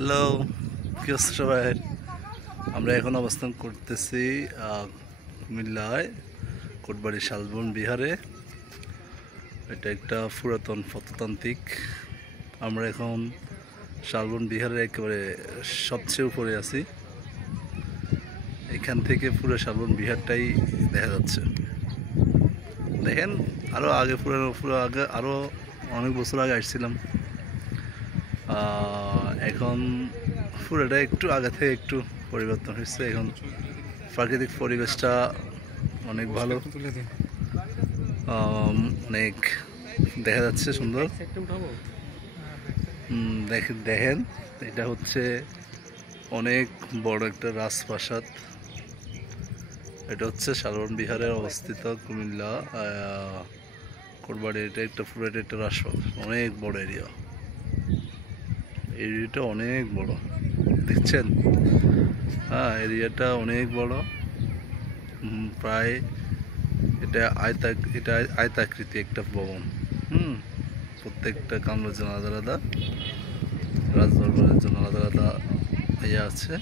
Hello, কি অবস্থা সবাই? আমরা এখন অবস্থান করতেছি কুমিল্লায় কোটবাড়ি শালবন বিহারে। এটা একটা পুরাতন প্রত্নতান্ত্রিক। আমরা এখন শালবন বিহারের একেবারে সবচেয়ে উপরে আছি। এখান থেকে পুরো শালবন বিহারটাই দেখা যাচ্ছে। দেখেন, আরও আগে পুরো আগে আরও অনেক বছর আগে আসছিলাম। এখন পুরোটা একটু আগে থেকে একটু পরিবর্তন হয়েছে। এখন প্রাকৃতিক পরিবেশটা অনেক ভালো, অনেক দেখা যাচ্ছে সুন্দর। দেখেন, এটা হচ্ছে অনেক বড় একটা রাজপ্রাসাদ। এটা হচ্ছে শালবন বিহারে অবস্থিত কুমিল্লা কোটবাড়ি। এটা একটা পুরো একটা রাজপ্রাসাদ, অনেক বড় এরিয়াটা অনেক বড়, দেখছেন? হ্যাঁ, এরিয়াটা অনেক বড়। প্রায় এটা আয়তাকৃতি একটা ভবন। প্রত্যেকটা কামরার জন্য আলাদা আলাদা, রাজদরবারের জন্য আলাদা আলাদা ইয়ে আছে।